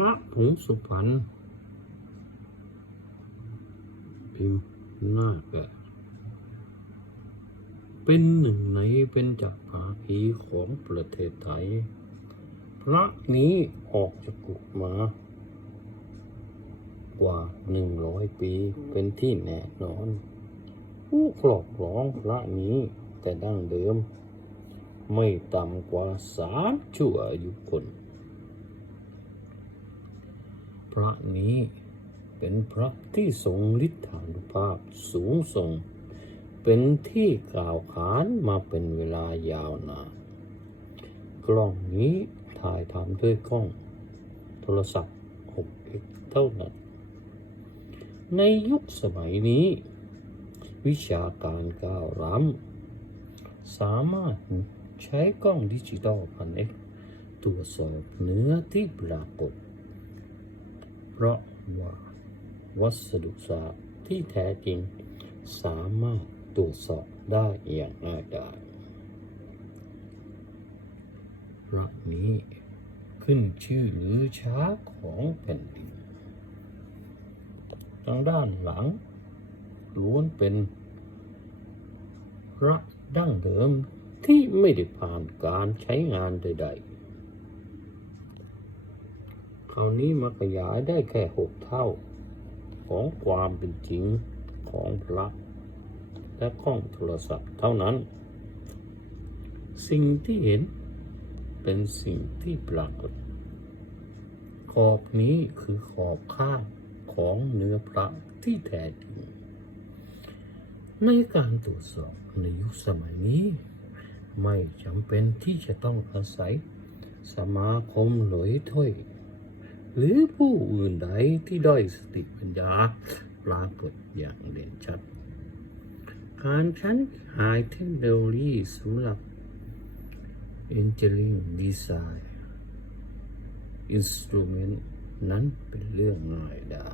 พระผงสุพรรณพิมพ์หน้าแกะเป็นหนึ่งในเป็นจักรภาคีของประเทศไทย พระนี้ออกจากกุมา กว่าหนึ่งร้อยปีเป็นที่แน่นอน ผู้ครอบครองพระนี้แต่ดั้งเดิม ไม่ต่ำกว่าสามชั่วอายุคน พระนี้เป็นพระที่ทรงฤทธานุภาพสูงส่ง เป็นที่กล่าวขานมาเป็นเวลายาวนานกล้องนี้ถ่ายทำด้วยกล้องโทรศัพท์ 6x เท่านั้น ในยุคสมัยนี้ วิชาการก้าวล้ำสามารถใช้กล้องดิจิตอลพันเอ็กตรวจสอบเนื้อที่ปรากฏ เพราะว่าวัสดุสาบที่แท้จริง สามารถตรวจสอบได้อย่างง่ายดายพระนี้ขึ้นชื่อหรือช้าของแผ่นดินทางด้านหลังล้วนเป็นพระดั้งเดิมที่ไม่ได้ผ่านการใช้งานใด ๆ ราวนี้มาขยายได้แค่หกเท่า ของความเป็นจริงของพระและกล้องโทรศัพท์เท่านั้น สิ่งที่เห็นเป็นสิ่งที่ปรากฏ ขอบนี้คือขอบข้างของเนื้อพระที่แท้จริง ในการตรวจสอบในยุคสมัยนี้ ไม่จำเป็นที่จะต้องอาศัยสมาคมหลอยถ้วย หรือผู้อื่นใดที่ด้อยสติปัญญาปรากฏอย่างเด่นชัด การใช้หายเทคโนโลยีสำหรับ Engineering Design Instrument นั้นเป็นเรื่องง่ายได้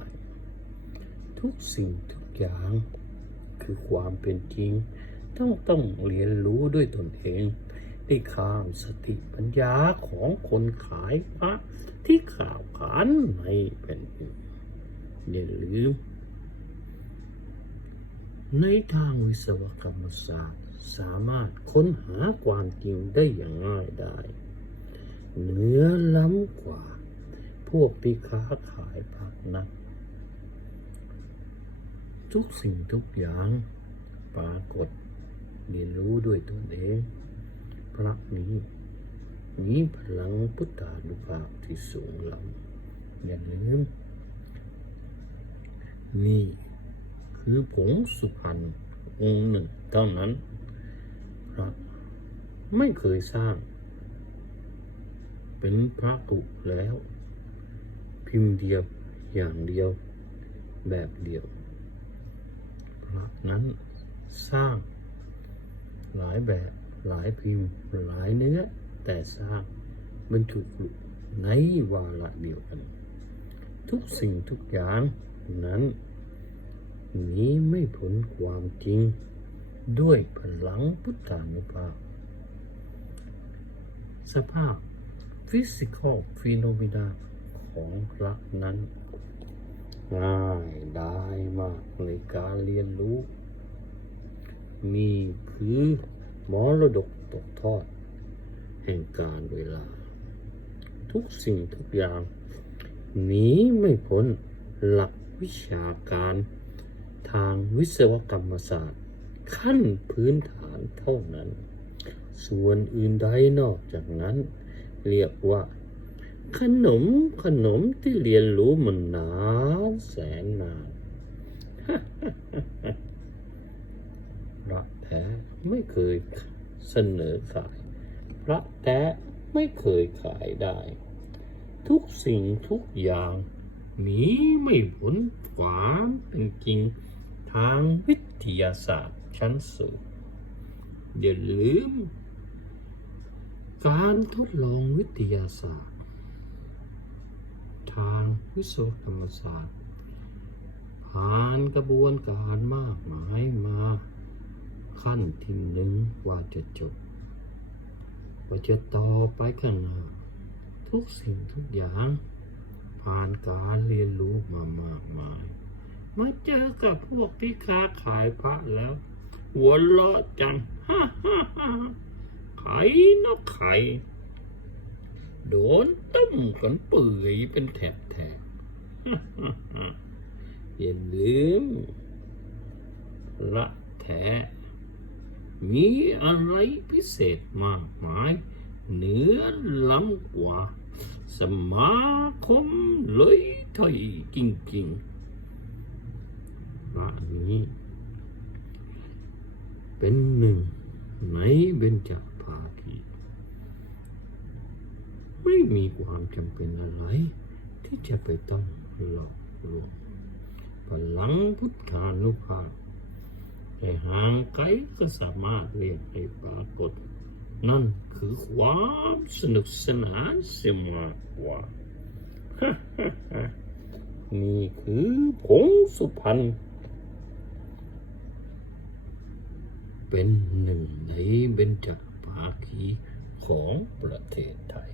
ทุกสิ่งทุกอย่างคือความเป็นจริง ต้องต้องเรียนรู้ด้วยตนเอง ได้ข้ามสติปัญญาของคนขายพระที่ข่าวขานในแผ่นดินอย่าลืมในทางวิศวกรรมศาสตร์ สามารถค้นหาความจริงได้อย่างง่ายได้เหนือล้ำกว่า พวกที่ค้าขายผักนัก ทุกสิ่งทุกอย่างปรากฏเรียนรู้ด้วยตนเอง พระนี้ มีพลังพุทธานุภาพที่สูงล้ำอย่าลืมนี่คือผงสุพรรณองค์หนึ่งเท่านั้น พระไม่เคยสร้าง เป็นพระกุแล้ว พิมพ์เดียวอย่างเดียวแบบเดียว พระนั้นสร้างหลายแบบ หลายพิมพ์หลายเนื้อ แต่สร้างบรรจุในวาระเดียวกัน ทุกสิ่งทุกอย่างนั้นนี้ไม่พ้นความจริงด้วยพลังพุทธานุภาพ สภาพฟิสิกอลฟีโนเมนาของพระนั้น ง่ายได้มากในการเรียนรู้ มีคือ มรดกตกทอด แห่งการเวลา ทุกสิ่งทุกอย่างหนีไม่พ้นหลักวิชาการทางวิศวกรรมศาสตร์ ขั้นพื้นฐานเท่านั้น ส่วนอื่นใดนอกจากนั้น เรียกว่า ขนมขนมที่เรียนรู้มันนานแสนนาน ไม่เคยเสนอขาย พระแท้ไม่เคยขายได้ ทุกสิ่งทุกอย่างหนีไม่พ้นความเป็นจริงทางวิทยาศาสตร์ชั้นสูงอย่าลืม การทดลองวิทยาศาสตร์ ทางวิศวกรรมศาสตร์ ผ่านกระบวนการมากมายมา ขั้นที่หนึ่งว่าจะจบว่าจะต่อไปข้างหน้าทุกสิ่งทุกอย่าง ผ่านการเรียนรู้มามากมายมาเจอกับพวกที่ค้าขายพระแล้ว หัวเราะจังฮ่าฮ่าฮ่าไข่นกไข่โดนต้มกันเปื่อยเป็นแถบแถบฮ่าฮ่าฮ่าอย่าลืมละแท้ มีอะไรพิเศษมากมาย เหนือล้ำกว่า สมาคมเลยถอยจริงๆพระนี้ เป็นหนึ่งในเบญจภาคีไม่มีความจำเป็นอะไร ที่จะไปต้องหลอกลวงพลังพุทธานุภาพ แต่ห่างไกลก็สามารถเรียกให้ปรากฏ นั่นคือความสนุกสนานเสียมากกว่า นี่คือผงสุพรรณเป็นหนึ่งในเบญจภาคีของประเทศไทย